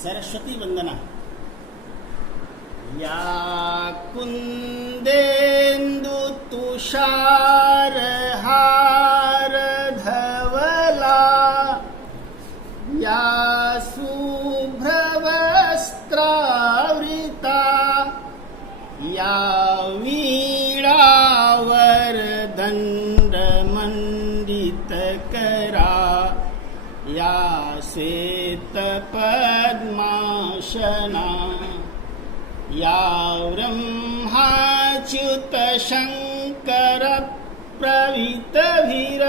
सरस्वती वंदना। या कुंदेन्दु तुषार हार धवला, या शुभ्रवस्त्रावृता, या वीणावरदण्डमण्डितकरा, या श्वेतपद्मासना, या ब्रह्माच्युतशङ्कर प्रभृतिभिः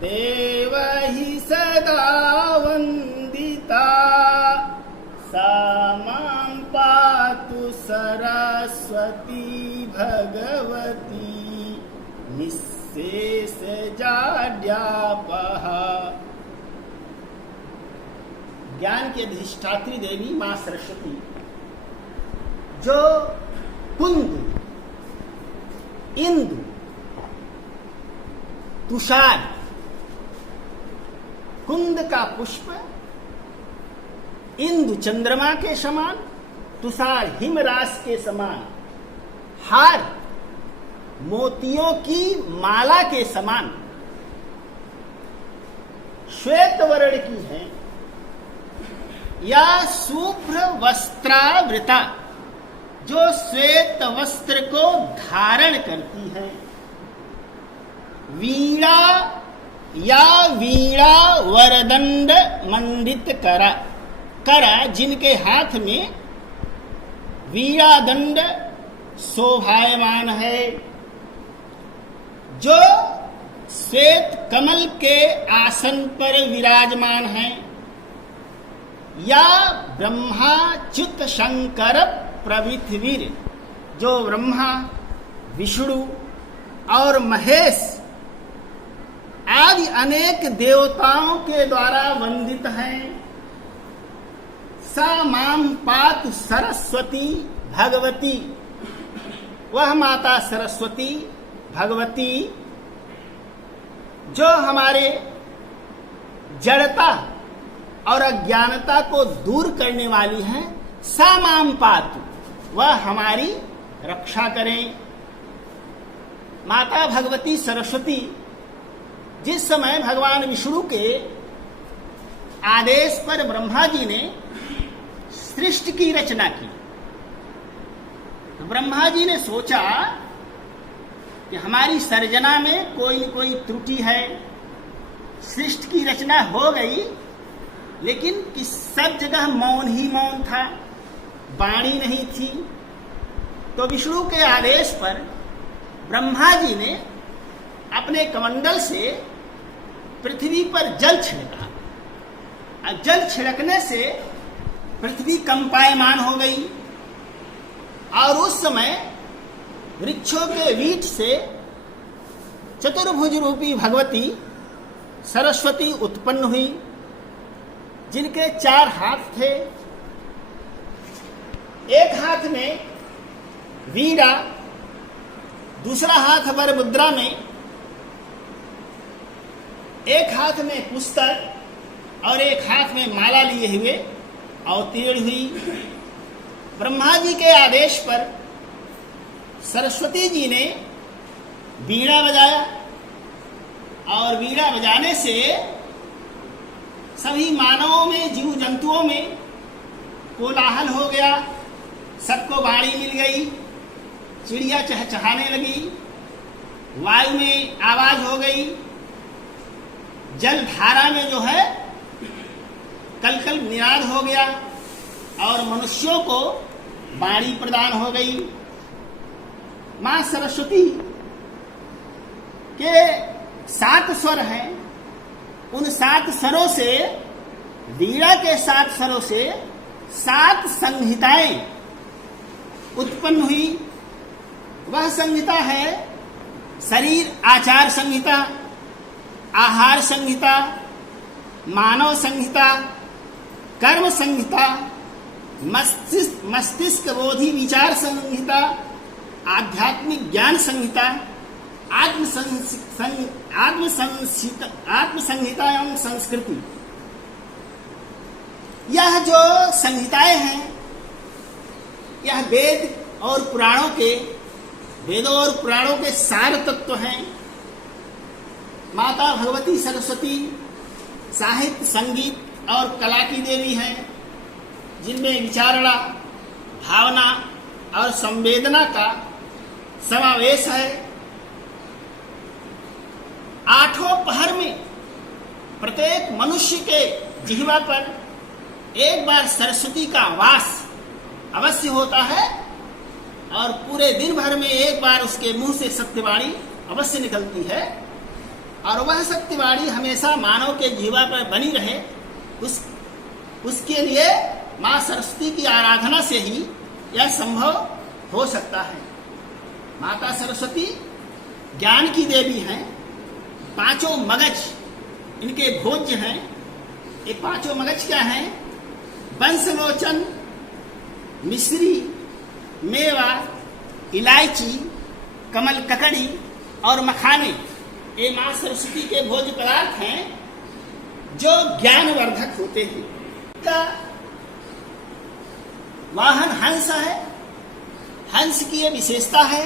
देवैः सदा वन्दिता, सा मां पातु सरस्वती भगवती निःशेषजाड्यापहा। ज्ञान की अधिष्ठात्री देवी मां सरस्वती जो कुंद, इंदु, तुषार, कुंद का पुष्प, इंदु चंद्रमा के समान, तुषार हिमरास के समान, हार मोतियों की माला के समान, श्वेत वर्ण की है, या शुभ्र वस्त्रावृता जो श्वेत वस्त्र को धारण करती है, वीणा या वीणा वरदंड मंडित करा, करा जिनके हाथ में वीणा दंड शोभायमान है, जो श्वेत कमल के आसन पर विराजमान है, या ब्रह्माच्युत शंकर प्रभृतिभिः जो ब्रह्मा, विष्णु और महेश आदि अनेक देवताओं के द्वारा वंदित हैं। सा मां पातु सरस्वती भगवती, वह माता सरस्वती भगवती जो हमारे जड़ता और अज्ञानता को दूर करने वाली हैं। सा मां पातु, वह हमारी रक्षा करें। माता भगवती सरस्वती जिस समय भगवान विष्णु के आदेश पर ब्रह्मा जी ने सृष्टि की रचना की, तो ब्रह्मा जी ने सोचा कि हमारी सर्जना में कोई न कोई त्रुटि है। सृष्टि की रचना हो गई, लेकिन कि सब जगह मौन ही मौन था, वाणी नहीं थी। तो विष्णु के आदेश पर ब्रह्मा जी ने अपने कमंडल से पृथ्वी पर जल छिड़का, और जल छिड़कने से पृथ्वी कंपायमान हो गई, और उस समय वृक्षों के वीट से चतुर्भुज रूपी भगवती सरस्वती उत्पन्न हुई, जिनके 4 हाथ थे। एक हाथ में वीणा, दूसरा हाथ वर मुद्रा में, एक हाथ में पुस्तक और एक हाथ में माला लिए हुए अवतीर्ण हुई। ब्रह्मा जी के आदेश पर सरस्वती जी ने वीणा बजाया, और वीणा बजाने से सभी मानवों में, जीव जंतुओं में कोलाहल हो गया, सबको वाणी मिल गई, चिड़िया चहचहाने लगी, वायु में आवाज हो गई, जल धारा में जो है कलकल निनाद हो गया, और मनुष्यों को वाणी प्रदान हो गई। मां सरस्वती के 7 स्वर हैं, उन 7 स्वरों से, वीणा के 7 स्वरों से 7 संहिताएं उत्पन्न हुई। वह संहिता है शरीर आचार संहिता, आहार संहिता, मानव संहिता, कर्म संहिता, मस्तिष्क बोधि विचार संहिता, आध्यात्मिक ज्ञान संहिता आत्मसंहितायाम संस्कृति, यह जो संहिताएं हैं, यह वेदों और पुराणों के सार तत्व हैं। माता भगवती सरस्वती साहित्य, संगीत और कला की देवी हैं, जिनमें विचारणा, भावना और संवेदना का समावेश है। आठों पहर में प्रत्येक मनुष्य के जिह्वा पर एक बार सरस्वती का वास अवश्य होता है और पूरे दिन भर में एक बार उसके मुंह से सत्यवाणी अवश्य निकलती है, और वह सत्यवाणी हमेशा मानव के जिह्वा पर बनी रहे, उसके लिए माँ सरस्वती की आराधना से ही यह संभव हो सकता है। माता सरस्वती ज्ञान की देवी हैं। पांचों मगज इनके भोज्य हैं। ये पांचों मगज क्या हैं? बंसलोचन, मिश्री, मेवा, इलायची, कमल ककड़ी और मखाने, ये माँ सरस्वती के भोज्य पदार्थ हैं जो ज्ञानवर्धक होते हैं। का वाहन हंस है। हंस की ये विशेषता है,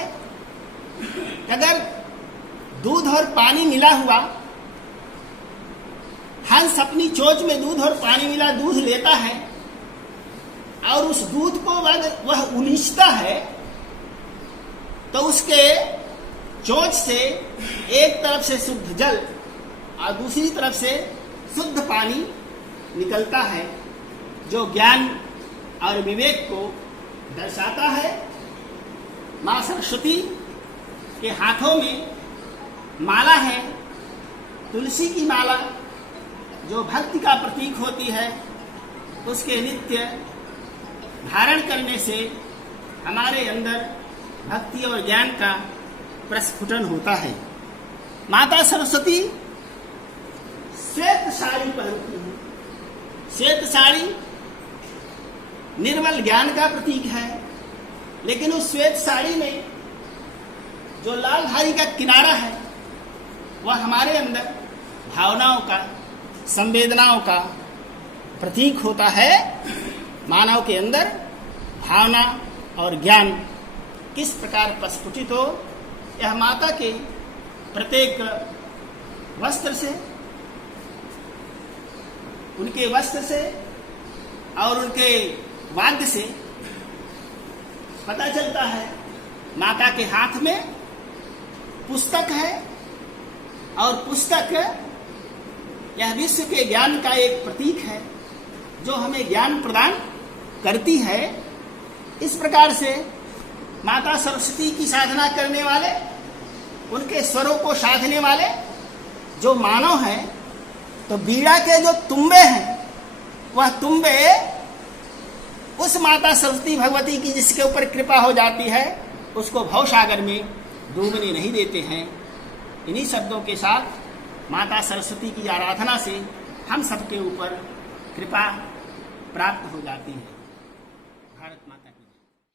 अगर दूध और पानी मिला हुआ, हंस अपनी चोंच में दूध और पानी मिला दूध लेता है और उस दूध को वह उलीचता है, तो उसके चोंच से एक तरफ से शुद्ध जल और दूसरी तरफ से शुद्ध पानी निकलता है, जो ज्ञान और विवेक को दर्शाता है। माँ सरस्वती के हाथों में माला है, तुलसी की माला, जो भक्ति का प्रतीक होती है। उसके नित्य धारण करने से हमारे अंदर भक्ति और ज्ञान का प्रस्फुटन होता है। माता सरस्वती श्वेत साड़ी पहनती है। श्वेत साड़ी निर्मल ज्ञान का प्रतीक है, लेकिन उस श्वेत साड़ी में जो लाल धारी का किनारा है, वह हमारे अंदर भावनाओं का, संवेदनाओं का प्रतीक होता है। मानव के अंदर भावना और ज्ञान किस प्रकार प्रस्फुटित हो, यह माता के प्रत्येक वस्त्र से, उनके वस्त्र से और उनके वाद्य से पता चलता है। माता के हाथ में पुस्तक है और पुस्तक यह विश्व के ज्ञान का एक प्रतीक है, जो हमें ज्ञान प्रदान करती है। इस प्रकार से माता सरस्वती की साधना करने वाले, उनके स्वरों को साधने वाले जो मानव हैं, तो बीड़ा के जो तुम्बे हैं, वह तुम्बे उस माता सरस्वती भगवती की जिसके ऊपर कृपा हो जाती है, उसको भवसागर में डूबने नहीं देते हैं। इन्हीं शब्दों के साथ माता सरस्वती की आराधना से हम सबके ऊपर कृपा प्राप्त हो जाती है।